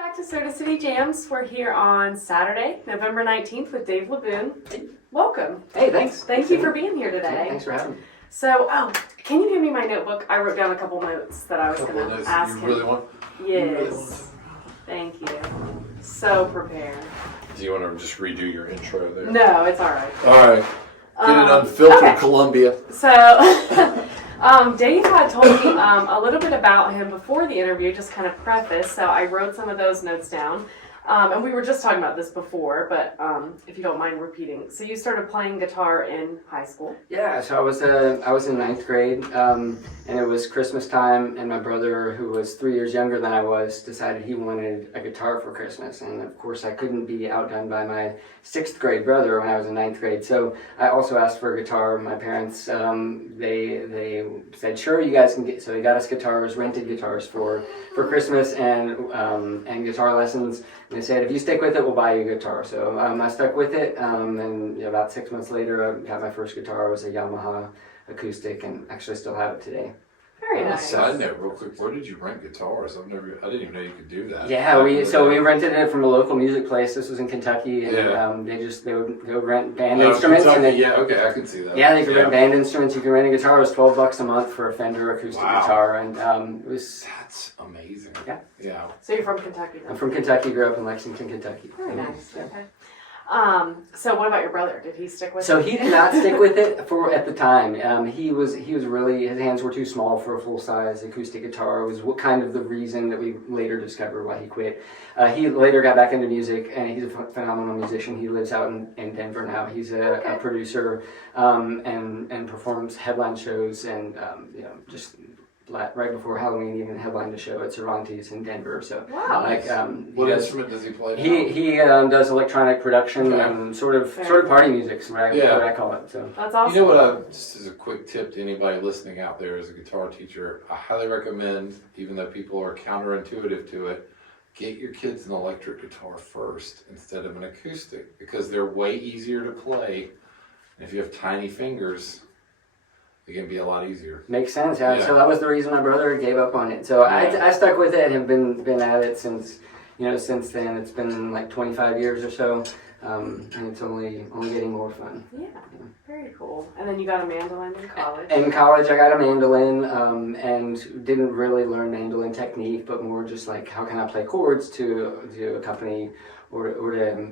Back to Soda City Jams. We're here on Saturday, November 19th with Dave LaBoone. Welcome. Hey, thanks. Thank you for being here today. Yeah, thanks for having me. So, can you give me my notebook? I wrote down a couple notes that I was going to ask him. You really want? Yes. Thank you. So prepared. Do you want to just redo your intro there? No, it's all right. All right. Get it unfiltered, okay. Columbia. So, Dave had told me a little bit about him before the interview, just kind of preface. So I wrote some of those notes down. And we were just talking about this before, but if you don't mind repeating. So you started playing guitar in high school? Yeah, so I was in ninth grade, and it was Christmas time, and my brother, who was 3 years younger than I was, decided he wanted a guitar for Christmas. And of course, I couldn't be outdone by my sixth grade brother when I was in ninth grade. So I also asked for a guitar. My parents, they said, sure, you guys can get. So they got us guitars, rented guitars for Christmas, and guitar lessons. And they said, if you stick with it, we'll buy you a guitar. So I stuck with it, and about 6 months later, I got my first guitar. It was a Yamaha acoustic, and actually still have it today. Very nice. Side note, real quick, where did you rent guitars? I didn't even know you could do that. Yeah, we rented it from a local music place. This was in Kentucky, and they would rent band instruments. Kentucky, okay, I can see that. Yeah, they could rent band instruments. You could rent a guitar. It was $12 a month for a Fender acoustic guitar, and it was. That's amazing. Yeah. So you're from Kentucky, then? I'm from Kentucky. Grew up in Lexington, Kentucky. Very nice. Okay. So what about your brother? Did he stick with it? So he did not stick with it at the time. He was really, his hands were too small for a full-size acoustic guitar. It was kind of the reason that we later discovered why he quit. He later got back into music, and he's a phenomenal musician. He lives out in Denver now. He's a producer, and performs headline shows, and just right before Halloween, even headlined a show at Cervantes in Denver. So, wow. What instrument does he play? He does electronic production and sort of party music, what I call it. So that's awesome. You know what? Just as a quick tip to anybody listening out there, as a guitar teacher, I highly recommend, even though people are counterintuitive to it, get your kids an electric guitar first instead of an acoustic, because they're way easier to play. And if you have tiny fingers, it can be a lot easier. Makes sense, yeah. So that was the reason my brother gave up on it. So I stuck with it and have been at it since then. It's been like 25 years or so, and it's only getting more fun. Yeah, very cool. And then you got a mandolin in college. In college, I got a mandolin, and didn't really learn mandolin technique, but more just like how can I play chords to accompany or to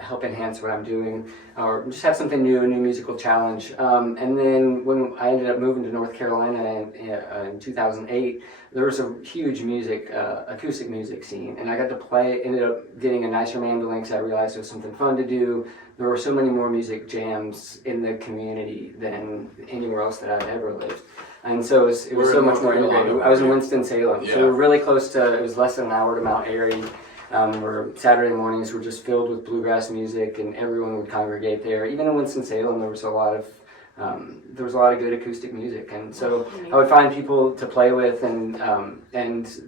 help enhance what I'm doing, or just have something new, a new musical challenge. And then when I ended up moving to North Carolina in 2008, there was a huge acoustic music scene, and I got to ended up getting a nicer mandolin because I realized it was something fun to do. There were so many more music jams in the community than anywhere else that I'd ever lived. And so it was so much more integrated. I was in Winston-Salem, so we're really close to, it was less than an hour to Mount Airy. Where Saturday mornings were just filled with bluegrass music, and everyone would congregate there. Even in Winston-Salem, there was a lot of good acoustic music, and so I would find people to play with, and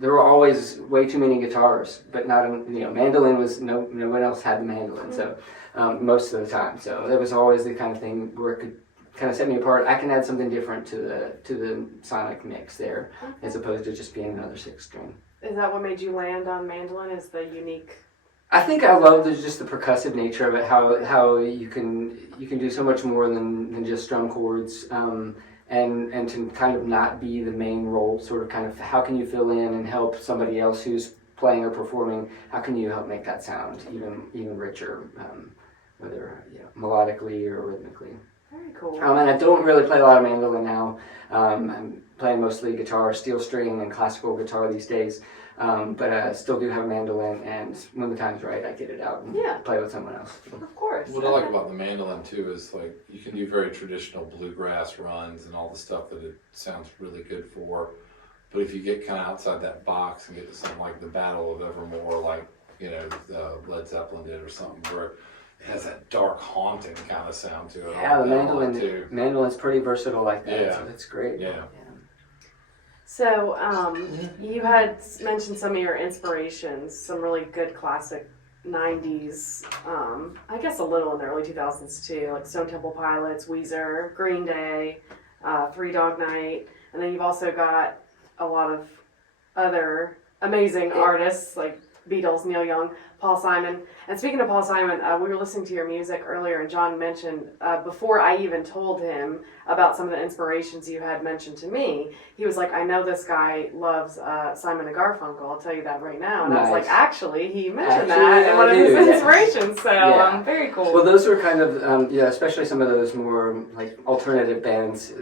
there were always way too many guitars, but not mandolin was no one else had the mandolin, so most of the time. So it was always the kind of thing where it could kind of set me apart. I can add something different to the sonic mix there, as opposed to just being another sixth string. Is that what made you land on mandolin? Is the unique? I think I love just the percussive nature of it. How you can do so much more than just strum chords, and to kind of not be the main role. Sort of kind of how can you fill in and help somebody else who's playing or performing? How can you help make that sound even richer, whether melodically or rhythmically? Very cool. And I don't really play a lot of mandolin now. I'm playing mostly guitar, steel string, and classical guitar these days. But I still do have a mandolin, and when the time's right, I get it out and play with someone else. Of course. What I like about the mandolin too is like you can do very traditional bluegrass runs and all the stuff that it sounds really good for. But if you get kind of outside that box and get to something like the Battle of Evermore, like the Led Zeppelin did or something, where it has that dark, haunting kind of sound to it. Yeah, the mandolin's pretty versatile like that. Yeah. So that's great. Yeah. So you had mentioned some of your inspirations, some really good classic 90s, I guess a little in the early 2000s too, like Stone Temple Pilots, Weezer, Green Day, Three Dog Night, and then you've also got a lot of other amazing artists like Beatles, Neil Young, Paul Simon. And speaking of Paul Simon, we were listening to your music earlier, and John mentioned, before I even told him about some of the inspirations you had mentioned to me, he was like, I know this guy loves Simon and Garfunkel, I'll tell you that right now. And I was like, actually, he mentioned that in one of his inspirations, so very cool. Well, those were kind of, especially some of those more like alternative bands,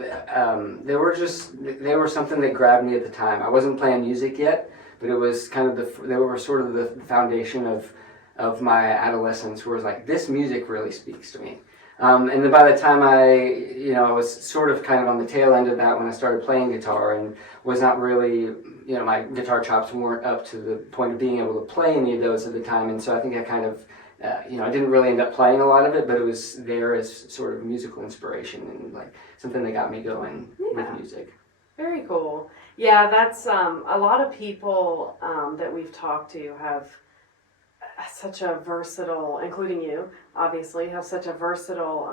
they were something that grabbed me at the time. I wasn't playing music yet, but it was kind of they were sort of the foundation of my adolescence, where it was like, this music really speaks to me. And then by the time I was sort of kind of on the tail end of that when I started playing guitar, and was not really, my guitar chops weren't up to the point of being able to play any of those at the time. And so I think I kind of, I didn't really end up playing a lot of it, but it was there as sort of musical inspiration and like something that got me going with music. Very cool. Yeah, that's a lot of people that we've talked to have such a versatile, including you, obviously, have such a versatile,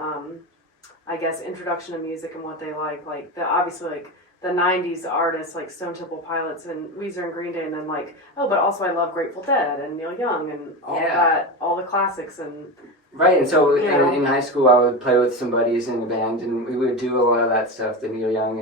introduction to music and what they like. Like, obviously, like, the 90s artists, like Stone Temple Pilots and Weezer and Green Day, and then, like, but also I love Grateful Dead and Neil Young and all that, all the classics. And right, and so in high school, I would play with some buddies in a band, and we would do a lot of that stuff, the Neil Young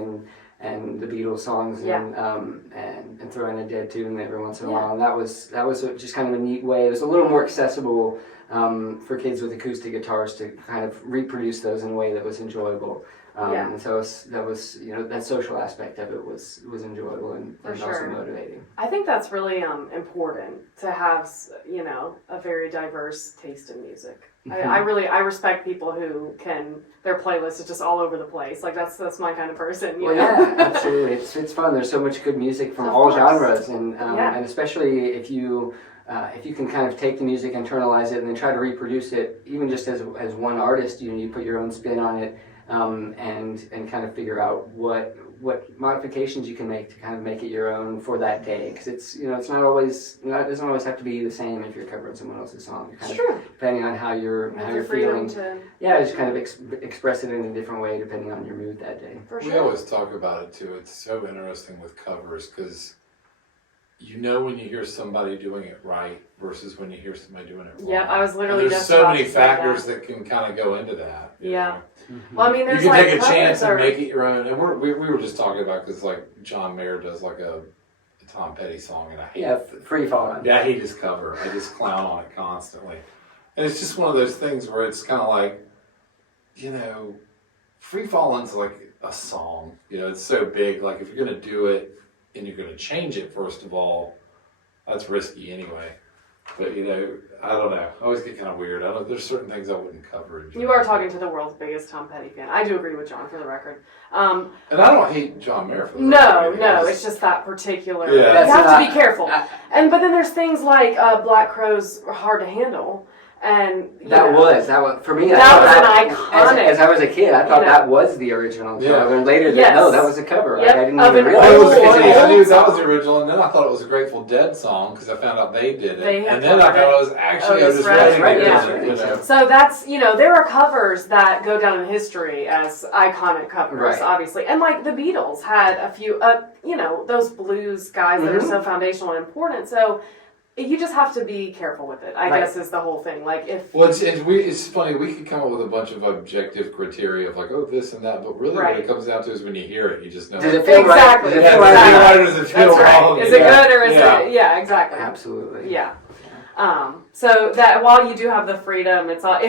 and the Beatles songs, and throw in a Dead tune every once in a while. And that was just kind of a neat way. It was a little more accessible for kids with acoustic guitars to kind of reproduce those in a way that was enjoyable. And so that was that social aspect of it was enjoyable and also motivating. I think that's really important to have a very diverse taste in music. Mm-hmm. I respect people who their playlist is just all over the place. Like that's my kind of person. Yeah, absolutely. It's fun. There's so much good music from all genres, and especially if you can kind of take the music, internalize it, and then try to reproduce it, even just as one artist. You put your own spin on it, and kind of figure out what modifications you can make to kind of make it your own for that day. Because it's not always it doesn't always have to be the same if you're covering someone else's song. You're kind of, depending on how you're feeling. Just kind of express it in a different way depending on your mood that day. For sure. We always talk about it too. It's so interesting with covers because when you hear somebody doing it right versus when you hear somebody doing it wrong. Yeah, I was literally just so many factors that can kind of go into that. Yeah. Mm-hmm. Well, I mean, there's you can take a chance and make it your own. And we were just talking about because like John Mayer does like a Tom Petty song, and I hate Free Falling. Yeah, I hate his cover. I just clown on it constantly, and it's just one of those things where it's kind of like, Free Falling's like a song. It's so big. Like if you're gonna do it and you're gonna change it, first of all, that's risky anyway. But I don't know. I always get kind of weird. There's certain things I wouldn't cover. You are talking to the world's biggest Tom Petty fan. I do agree with John, for the record. And I don't hate John Mayer for the record. No, it's just that particular. Yeah. You have to be careful. But then there's things like Black Crowes are hard to handle. And that was for me. That was an iconic. As I was a kid, I thought that was the original. Yeah. I learned later that no, that was a cover. Yep. Like, I didn't even realize. It was funny. I knew that was the original, and then I thought it was a Grateful Dead song because I found out they did it, and then I thought it was actually Otis Redding. So that's there are covers that go down in history as iconic covers, obviously, and like the Beatles had a few, those blues guys that are so foundational and important. So. You just have to be careful with it, I guess, is the whole thing. Like if it's funny, we could come up with a bunch of objective criteria of like, this and that, but really what it comes down to is when you hear it, you just know. Does it feel right? Does it feel right or does it feel wrong? Is it good or is it? Yeah, exactly. Absolutely. Yeah. So that while you do have the freedom, it's all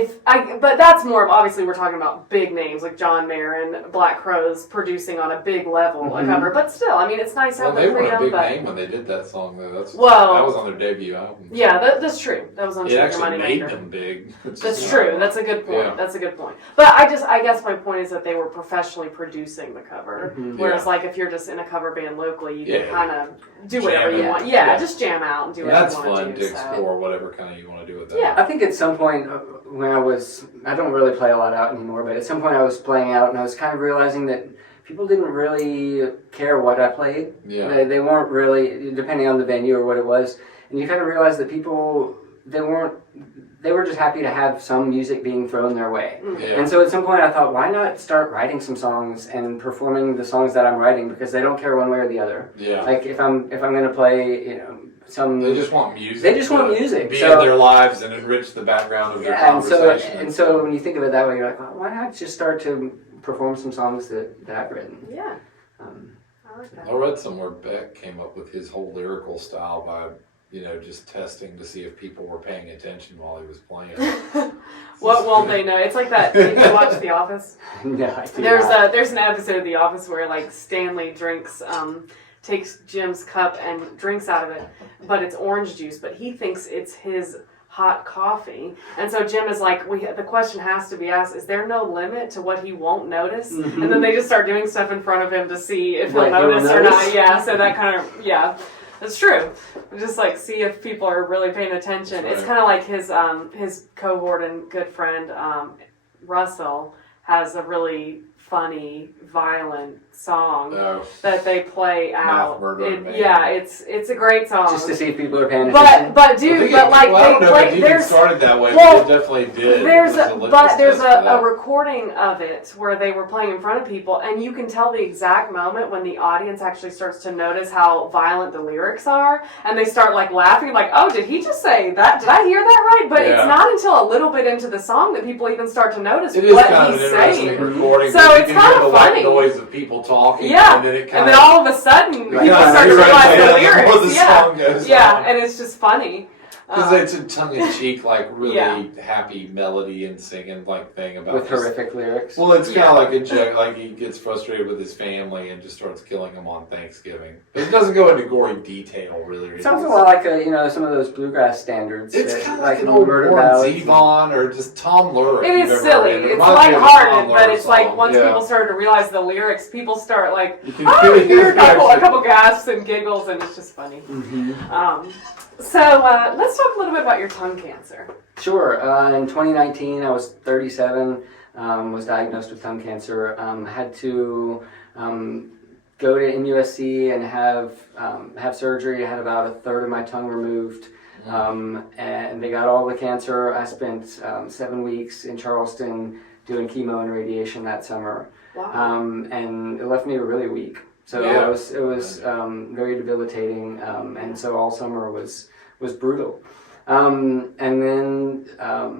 but that's more of obviously we're talking about big names like John Mayer and Black Crowes producing on a big level a cover, but still, I mean, it's nice to have the freedom. They were a big name when they did that song, though. That was on their debut album. Yeah, that's true. That was on Sugar Money Maker. It actually made them big. That's true. That's a good point. Yeah. That's a good point. But I guess my point is that they were professionally producing the cover, whereas like if you're just in a cover band locally, you can kind of do whatever you want. Yeah, just jam out and do whatever you want to do. That's fun to explore whatever kind of you want to do with that. Yeah. I think at some point when I don't really play a lot out anymore, but at some point I was playing out and I was kind of realizing that people didn't really care what I played. Yeah. They weren't really, depending on the venue or what it was, and you kind of realize that people, they were just happy to have some music being thrown their way. Yeah. And so at some point I thought, why not start writing some songs and performing the songs that I'm writing, because they don't care one way or the other. Yeah. Like if I'm going to play, They just want music. They just want music. Be So- in their lives and enrich the background of their Yeah, and conversation. so when you think of it that way, you're like, well, why not just start to perform some songs that I've written? Yeah. Um, I like that. I read somewhere Beck came up with his whole lyrical style by, just testing to see if people were paying attention while he was playing. What won't they know? It's like that. Did you watch The Office? no, I do not. There's an episode of The Office where like Stanley takes Jim's cup and drinks out of it, but it's orange juice, but he thinks it's his hot coffee. And so Jim is like, the question has to be asked, is there no limit to what he won't notice? Mhm. And then they just start doing stuff in front of him to see if he'll Like, he'll notice or notice? not. Yeah, so that kind of, yeah. It's true. Just like see if people are really paying attention. That's It's right. kind of like his cohort and good friend Russell has a really funny, violent song No. that they play out. Murder, Man. Yeah, it's a great song. Just to see if people are paying attention. But dude, but like I don't they know if it play. even There's started that way, well, but it definitely did. there's It was a litmus but there's test for a that. recording of it where they were playing in front of people, and you can tell the exact moment when the audience actually starts to notice how violent the lyrics are, and they start like laughing, like, "Oh, did he just say that? Did I hear that right?" But Yeah. it's not until a little bit into the song that people even start to notice It is what kind of he's an interesting saying. recording. So because it's you can kind hear of the white funny. noise of people talking, Yeah, and then it and kind then all of a sudden, people Yeah, start to you're right, realize yeah, the the more lyrics. the Yeah, song goes yeah, on. and it's just funny. Because it's a tongue-in-cheek, like really Yeah. happy melody and singing like thing about with just- horrific lyrics. Well, it's kind of like a joke, like he gets frustrated with his family and just starts killing them on Thanksgiving. But it doesn't go into gory detail, really. It sounds a lot like some of those bluegrass standards. It's that- kind of like an the old murder Warren ballads. Zevon or just Tom Lehrer. It if is you've ever silly. heard it. It It's reminds me of a lighthearted, Tom but Lehrer it's like song. once Yeah. people start to realize the lyrics, people start like, You can oh, feel you hear his reaction. a couple gasps and giggles, and it's just funny. Mhm. So let's talk a little bit about your tongue cancer. Sure. In 2019, I was 37. Was diagnosed with tongue cancer. Had to go to MUSC and have surgery. I had about a third of my tongue removed, and they got all the cancer. I spent 7 weeks in Charleston doing chemo and radiation that summer, Wow. and it left me really weak. So Yeah. it was very debilitating, and so all summer was brutal. And then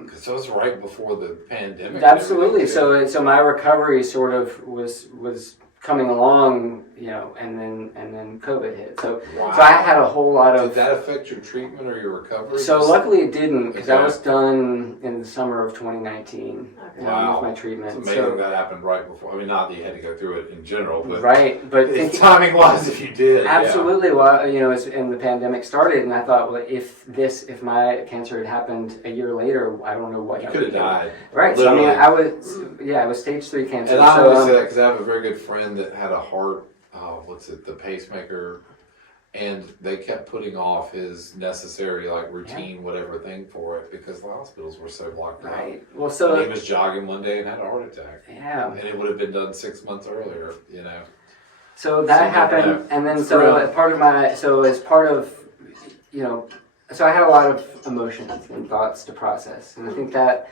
Because that was right before the pandemic. and absolutely. everything, So my recovery sort of was coming along, and then COVID hit. So Wow. so I had a whole lot Did of. that affect your treatment or your recovery? So Just- luckily it didn't, because I Okay. was done in the summer of 2019 Okay. Wow. with my treatment. It's amazing So, that happened right before. I mean, not that you had to go through it in general, but right, but thinking, timing wise, if you did, absolutely. Well, and the pandemic started, and I thought, well, if my cancer had happened a year later, I don't know what you I could have would do. died. Right. So I Literally. mean, I was stage 3 cancer. And I so, always say that because I have a very good friend that had a heart, the pacemaker, and they kept putting off his necessary, like, routine, whatever thing for it because the hospitals were so blocked out. right. Well, And so he was jogging one day and had a heart attack. yeah. And it would have been done 6 months earlier, So that So, happened, yeah. and then It's so real. as part of so I had a lot of emotions and thoughts to process, and I think that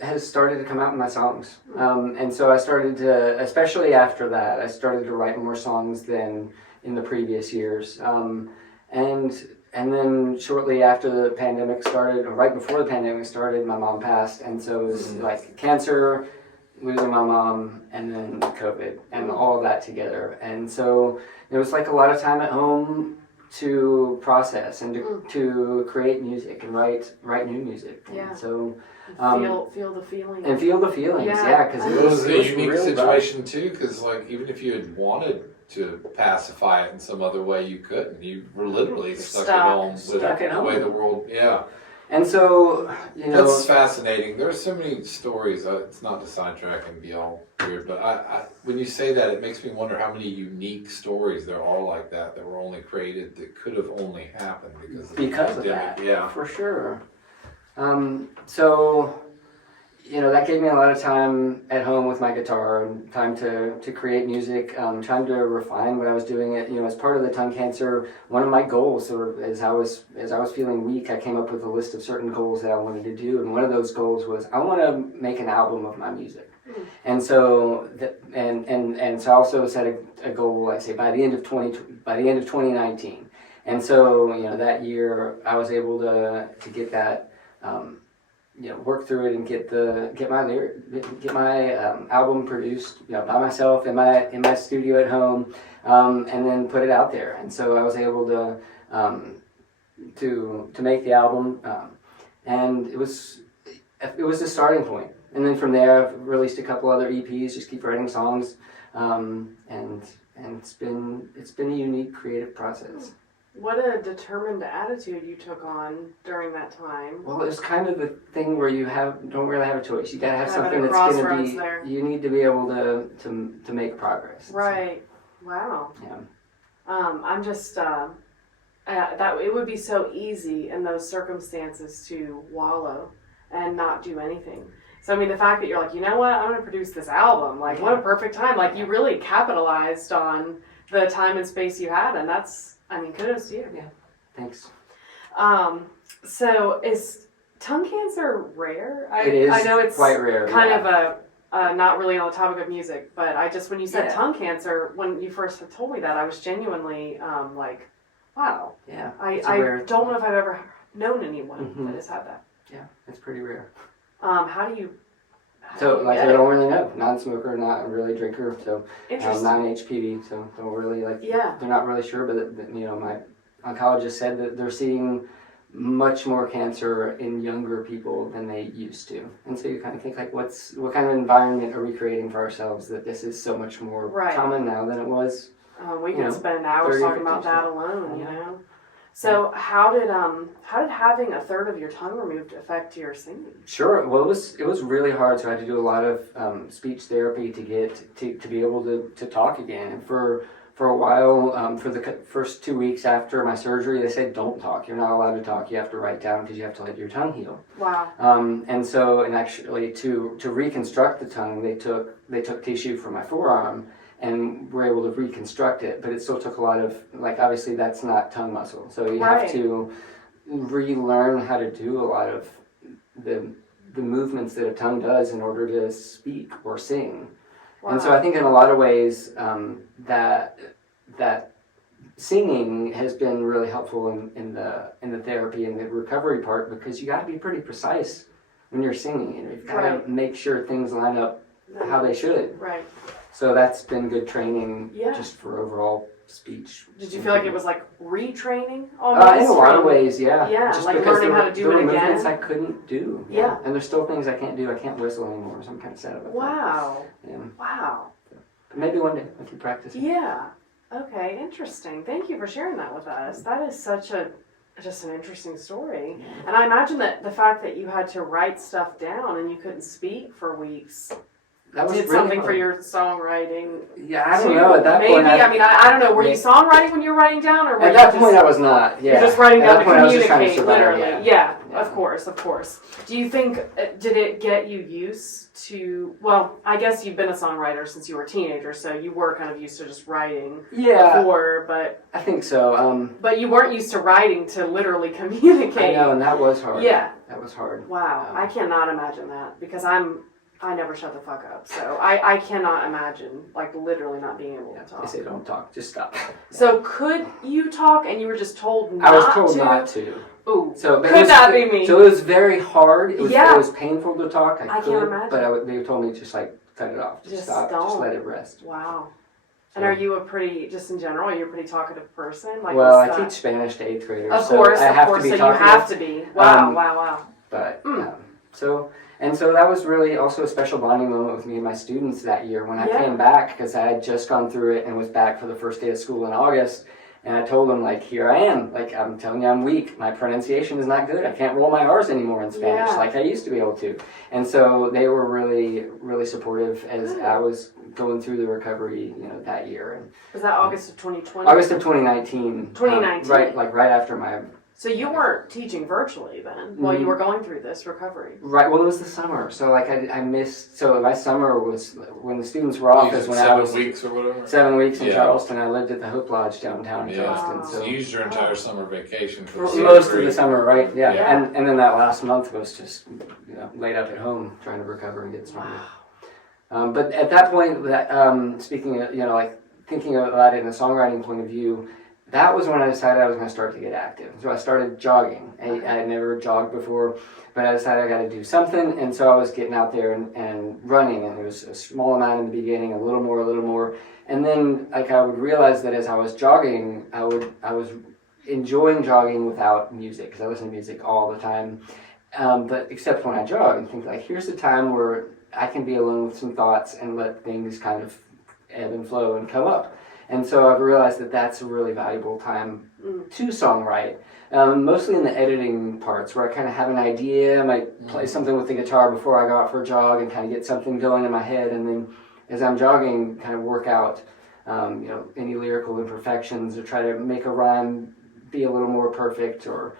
has started to come out in my songs. And so I started to, especially after that, I started to write more songs than in the previous years. And then shortly after the pandemic started, or right before the pandemic started, my mom passed, and so it was like cancer, losing my mom, and then COVID, and all of that together. And so it was like a lot of time at home to process and to create music and write new music. Yeah. And so Feel the feeling. and feel the feelings, Yeah. because It was a unique real situation too, because like even if you had wanted to pacify it in some other way, you couldn't. You were literally stuck at home with Stuck at the way home. the world. Yeah, And so that's fascinating. There's so many stories. It's not to sidetrack and be all weird, but I when you say that, it makes me wonder how many unique stories there are like that were only created that could have only happened because of the because of pandemic. that, Yeah. for sure. So that gave me a lot of time at home with my guitar and time to create music, trying to refine what I was doing. As part of the tongue cancer, one of my goals, or as I was feeling weak, I came up with a list of certain goals that I wanted to do, and one of those goals was I want to make an album of my music. And so and so I also set a goal, I say by the end of 2019. And so, that year I was able to get that, work through it and get my album produced, by myself in my studio at home, and then put it out there. And so I was able to make the album, and it was the starting point. And then from there, I've released a couple other EPs, just keep writing songs, and it's been a unique creative process. What a determined attitude you took on during that time. Well, it's kind of the thing where you don't really have a choice. You gotta have something that's crossroads gonna be. there. You need to be able to make progress. Right. Wow. Yeah. I'm just that it would be so easy in those circumstances to wallow and not do anything. So I mean, the fact that you're like, you know what, I'm gonna produce this album. Like, what a perfect time. Like, you really capitalized on the time and space you had, and that's, I mean, kudos to you. Yeah. Thanks. So is tongue cancer rare? It is. I know it's quite rare. kind of a not really on the topic of music, but I just, when you said tongue cancer, when you first told me that, I was genuinely like, wow. Yeah. I don't know if I've ever known anyone that has had that. Yeah, it's pretty rare. How do you So, like, get I it? don't really know. Non-smoker, not really drinker. So, Interesting. non-HPV. So, don't really Yeah. They're not really sure, but my oncologist said that they're seeing much more cancer in younger people than they used to. And so you kind of think, like, what kind of environment are we creating for ourselves that this is so much more common now than it was? We can spend hours 30, talking about 50, that alone, So how did having a third of your tongue removed affect your singing? Sure. Well, it was really hard. So I had to do a lot of speech therapy to get to be able to talk again. And for a while, for the first 2 weeks after my surgery, they said, don't talk. You're not allowed to talk. You have to write down because you have to let your tongue heal. Wow. And actually to reconstruct the tongue, they took tissue from my forearm and were able to reconstruct it, but it still took a lot of, like, obviously that's not tongue muscle. So you have to relearn how to do a lot of the movements that a tongue does in order to speak or sing. Wow. And so I think in a lot of ways that singing has been really helpful in the therapy and the recovery part, because you got to be pretty precise when you're singing, and you've got to make sure things line up how they should. Right. So that's been good training, Yeah. just for overall speech. Did you feel like it was like retraining almost? In a lot of ways, yeah. Yeah, just like because learning there how to do were it again. movements I couldn't do. Yeah. And there's still things I can't do. I can't whistle anymore, so I'm kind of sad about that. Wow. Yeah. Wow. But maybe one day I keep practicing. Yeah. Okay, interesting. Thank you for sharing that with us. That is just an interesting story. Yeah. And I imagine that the fact that you had to write stuff down and you couldn't speak for weeks That was did really something hard. for your songwriting. Yeah, I don't too. know. At that Maybe, point, I don't know. Were you songwriting when you were writing down, or were at you that just, point I was not. Yeah. you're just writing At down that to point, I was just trying to communicate, survive, literally? Yeah. Of course. Do you think did it get you used to? Well, I guess you've been a songwriter since you were a teenager, so you were kind of used to just writing before, but I think so. but you weren't used to writing to literally communicate. I know, and that was hard. Yeah. That was hard. Wow, I cannot imagine that because I never shut the fuck up, so I cannot imagine, like, literally not being able to They talk. say don't talk, just stop. So could you talk and you were just told not I was to? told not to. Ooh, So but could that be me? So it was very hard. It Yeah. was painful to talk. I can't could, imagine. but they told me just like cut it off, just stop, don't. just let it rest. Wow. So, And are you just in general, are you a pretty talkative person? Like, well, what's I that? teach Spanish to 8th graders. Of so course, I have of course. to be So you talkative. have to be. Wow. But Mm. so that was really also a special bonding moment with me and my students that year when I Yeah. came back, because I had just gone through it and was back for the first day of school in August. And I told them, like, here I am. Like, I'm telling you, I'm weak. My pronunciation is not good. I can't roll my R's anymore in Spanish Yeah. like I used to be able to. And so they were really, really supportive as I was going through the recovery, that year. And Was that August of 2020? August of 2019. 2019. Right after my. So you weren't teaching virtually then while you were going through this recovery? Right, well, it was the summer, so like I missed. So my summer was when the students were off. You Is said when I 7 was weeks or whatever? 7 weeks in Yeah. Charleston. I lived at the Hope Lodge downtown Yeah. Charleston. Wow. So So you used your entire summer vacation for most of the summer, right? Yeah, Yeah. And then that last month was just laid up at home trying to recover and get stronger. But at that point, speaking of, like thinking about it in a songwriting point of view, that was when I decided I was going to start to get active. So I started jogging. I had never jogged before, but I decided I got to do something, and so I was getting out there and running, and it was a small amount in the beginning, a little more, and then like I would realize that as I was jogging, I was enjoying jogging without music, because I listen to music all the time, but except when I jog and think like, here's the time where I can be alone with some thoughts and let things kind of ebb and flow and come up. And so I've realized that that's a really valuable time to songwrite, mostly in the editing parts where I kind of have an idea, I might play something with the guitar before I go out for a jog and kind of get something going in my head, and then as I'm jogging, kind of work out any lyrical imperfections or try to make a rhyme be a little more perfect, or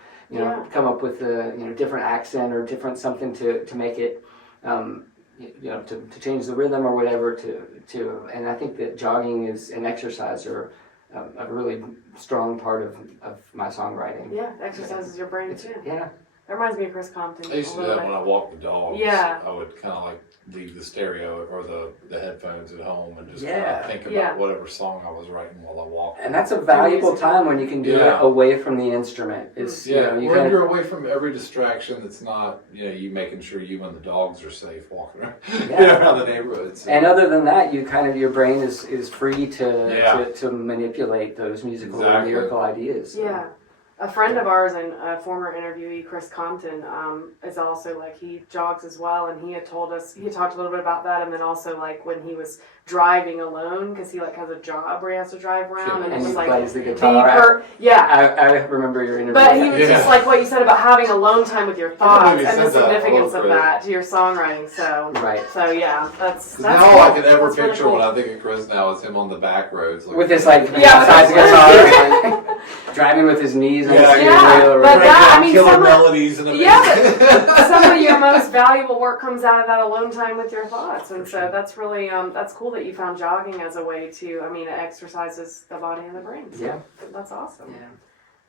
come up with a different accent or different something to make it to change the rhythm or whatever and I think that jogging is an exercise or a really strong part of my songwriting. Yeah, exercises your brain too. Yeah. That reminds me of Chris Compton. I used to do that when I walked the dogs. Yeah. I would kind of like leave the stereo or the headphones at home and just kind Yeah. of think about whatever song I was writing while I walked. And that's a valuable time when you can do it away from the instrument. It's you're away from every distraction that's not you making sure you and the dogs are safe walking around, around the neighborhood. So. And other than that, you kind of your brain is free to manipulate those musical and lyrical ideas. Yeah. A friend of ours and a former interviewee, Chris Compton, is also like, he jogs as well, and he had talked a little bit about that, and then also like when he was driving alone, because he like has a job where he has to drive around, and it was he like plays the guitar. I remember your interview. But he was just like what you said about having alone time with your thoughts and the significance of that to your songwriting. So So yeah, that's now all I can ever picture when I think of Chris now is him on the back roads with this like size guitar, driving with his knees on the steering wheel. But that, I mean, killer melodies and everything. but some of your most valuable work comes out of that alone time with your thoughts, and so that's really that's cool that you found jogging as a way to. I mean, it exercises the body and the brain. So that's awesome. Yeah,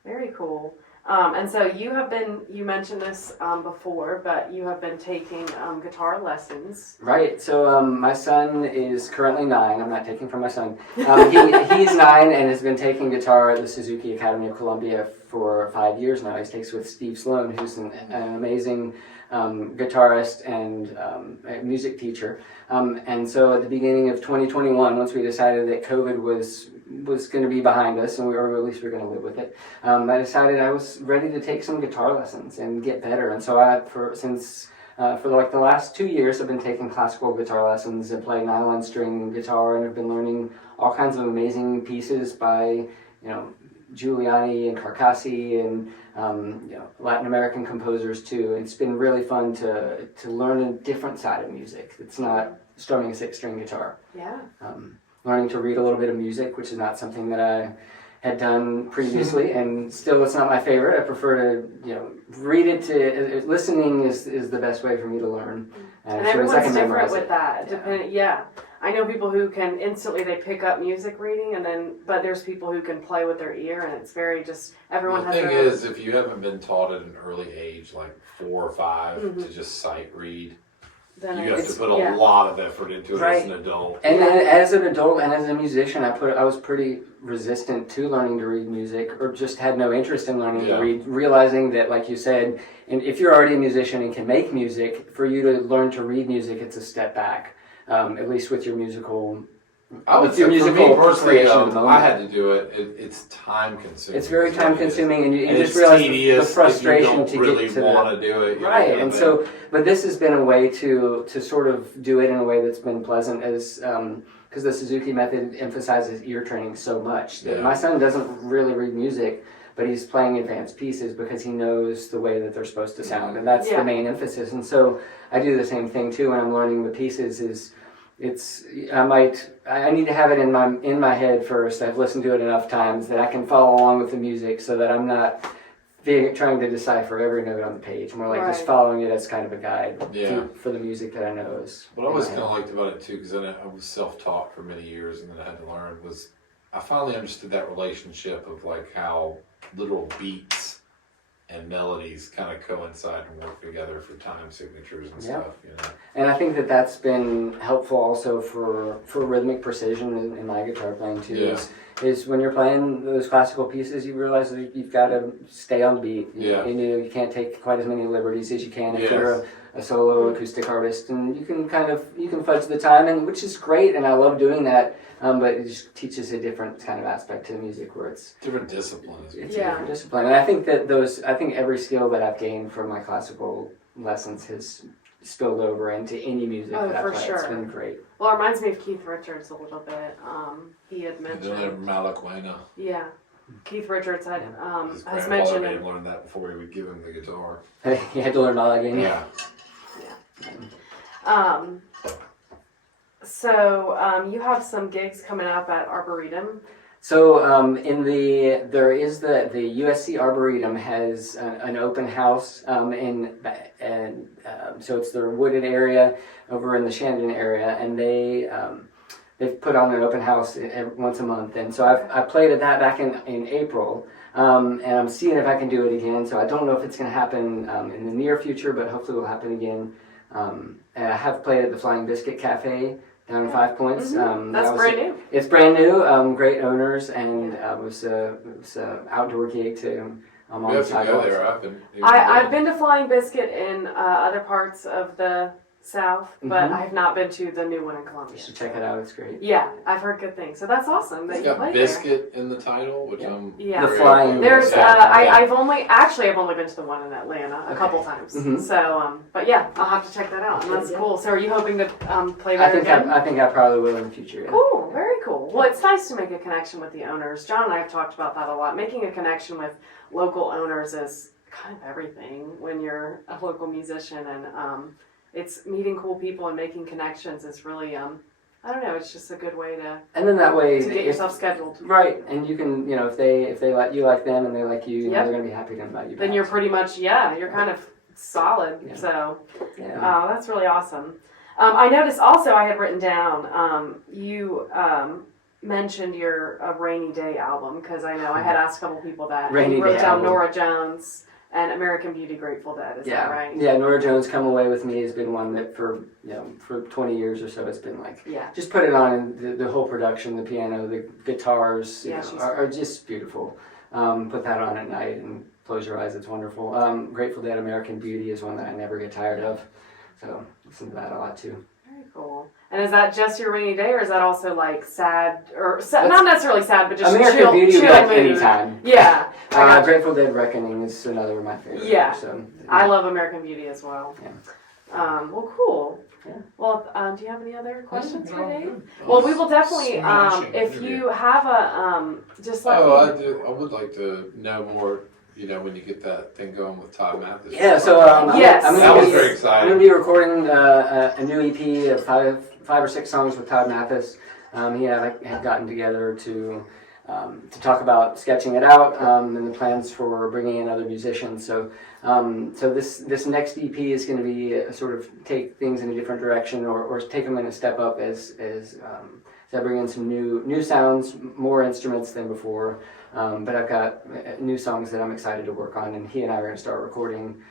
very cool. And so you mentioned this before, but you have been taking guitar lessons. Right. So my son is currently 9. I'm not taking from my son. He's 9 and has been taking guitar at the Suzuki Academy of Columbia for 5 years now. He takes with Steve Sloan, who's an amazing guitarist and music teacher. And so at the beginning of 2021, once we decided that COVID was going to be behind us, and at least we were going to live with it, I decided I was ready to take some guitar lessons and get better. And so for the last 2 years, I've been taking classical guitar lessons and playing nylon string guitar, and I've been learning all kinds of amazing pieces by Giuliani and Carcassi and Latin American composers too. It's been really fun to learn a different side of music. It's not strumming a 6-string guitar. Yeah. Learning to read a little bit of music, which is not something that I had done previously, and still it's not my favorite. I prefer to read it. Listening is the best way for me to learn. And everyone's different with that. I know people who can instantly they pick up music reading, but there's people who can play with their ear, and it's very just everyone has. The thing is, if you haven't been taught at an early age, like 4 or 5, to just sight read. Then you have to put a lot of effort into it as an adult. And as an adult and as a musician, I was pretty resistant to learning to read music, or just had no interest in learning to read, realizing that, like you said, and if you're already a musician and can make music, for you to learn to read music, it's a step back, at least with your musical. I would say for me personally, I had to do it. It's time consuming. It's very time consuming, and you just realize the frustration if you don't really want to do it. Right, and so, but this has been a way to sort of do it in a way that's been pleasant, as because the Suzuki method emphasizes ear training so much. That my son doesn't really read music, but he's playing advanced pieces because he knows the way that they're supposed to sound, and that's the main emphasis. And so I do the same thing too when I'm learning the pieces. I need to have it in my head first. I've listened to it enough times that I can follow along with the music, so that I'm not trying to decipher every note on the page. More like just following it as kind of a guide for the music that I know is. What I always kind of liked about it too, because I was self-taught for many years, and then I had to learn, was I finally understood that relationship of like how literal beats and melodies kind of coincide and work together for time signatures and Yeah. stuff, you know. And I think that that's been helpful also for rhythmic precision in my guitar playing too. Yeah. Is when you're playing those classical pieces, you realize that you've got to stay on the beat. Yeah. You can't take quite as many liberties as you can if Yes. you're a solo acoustic artist, and you can fudge the time, and which is great, and I love doing that. But it just teaches a different kind of aspect to the music where it's Different disciplines. a Yeah. different discipline. And I think that every skill that I've gained from my classical lessons has spilled over into any music Oh, that I for play. sure. It's been great. Well, it reminds me of Keith Richards a little bit. He had Doing mentioned, Malaquena. yeah, Keith Richards had His has grandfather mentioned. made him learn that before he would give him the guitar. You had to learn all again. Yeah. So you have some gigs coming up at Arboretum. So there is the USC Arboretum has an open house so it's their wooded area over in the Shandon area, and they've put on an open house once a month, and so I played at that back in April, and I'm seeing if I can do it again. So I don't know if it's going to happen in the near future, but hopefully it will happen again. And I have played at the Flying Biscuit Cafe down in Five Points. That's brand new. It's brand new. Great owners, and it was a outdoor gig too. On We the have to go sidewalks. there. I've been to Flying Biscuit in other parts of the South, but Mhm. I have not been to the new one in You Columbia. should check it out. It's great. Yeah, I've heard good things. So that's awesome that It's you got played biscuit in the title, which Yeah. I'm Yeah. The very Flying open There's to. I've only been to the one in Atlanta a couple times. Mhm. So but yeah, I'll have to check that out. And that's Yeah. cool. So are you hoping to play I there think again? I think I probably will in the future. Yeah. Cool, very cool. Well, it's nice to make a connection with the owners. John and I have talked about that a lot. Making a connection with local owners is kind of everything when you're a local musician, and it's meeting cool people and making connections is really I don't know, it's just a good way to And then that way, get yourself scheduled. right, and you can, if they like you like them and they like you, Yep. they're gonna be happy to invite you. Then back. you're pretty much you're kind of solid. Yeah. So Yeah. that's really awesome. I noticed also I had written down you mentioned your Rainy Day album, because I know I had asked a couple people that. Rainy and you wrote Day down album. Norah Jones and American Beauty, Grateful Dead. Is that right? Yeah, Norah Jones' "Come Away With Me" has been one that for 20 years or so it's been like, Yeah. just put it on, and the whole production, the piano, the guitars Yeah, she's are just beautiful. Put that on at night and close your eyes, it's wonderful. Grateful Dead, "American Beauty" is one that I never get tired of, so listen to that a lot too. Very cool. And is that just your rainy day, or is that also like sad, or not necessarily sad, but just American chill, Beauty, chill like mood? anytime. Yeah. I got you. Grateful Dead "Reckoning" is another of my favorites. Yeah. So, I love American Beauty as well. Yeah. Well, cool. Yeah. Well, do you have any other questions for Dave? Good. Well, we will definitely, Smashing if interview. you have a, just let Oh, me. I do. I would like to know more. When you get that thing going with Todd Mathis. Yeah, so Yes. That was very I'm exciting. going to be recording a new EP of five or six songs with Todd Mathis. He and I had gotten together to talk about sketching it out and the plans for bringing in other musicians. So this next EP is going to be sort of take things in a different direction, or take them in a step up as I bring in some new sounds, more instruments than before. But I've got new songs that I'm excited to work on, and he and I are going to start recording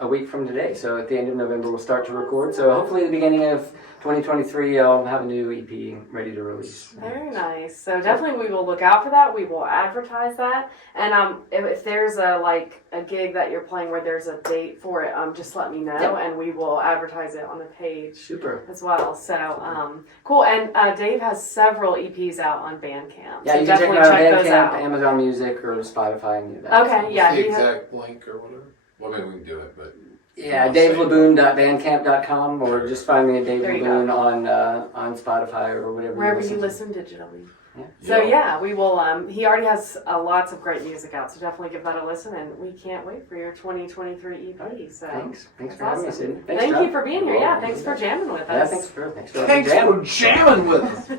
a week from today. So at the end of November, we'll start to record. So hopefully at the beginning of 2023, I'll have a new EP ready to release. Very nice. So definitely we will look out for that. We will advertise that. And if there's a gig that you're playing where there's a date for it, just let me know, Yep. and we will advertise it on the page Super. as well. So cool. And Dave has several EPs out on Bandcamp. Yeah, so you can check definitely them out on check those Bandcamp, out. Amazon Music, or Spotify, any of that. Okay, yeah. The he exact link or whatever. Well, I mean, we can do it, but Yeah, DaveLaBoone.bandcamp.com, or just find me at Dave There you LaBoone on Spotify or whatever. wherever you to. listen digitally. Yeah. So yeah, we will. He already has lots of great music out, so definitely give that a listen. And we can't wait for your 2023 EP. So Thanks for That's having me, awesome. Sydney. Thank John. you for being here. Yeah, thanks for jamming with us. Yeah, thanks for thanks for jamming with us.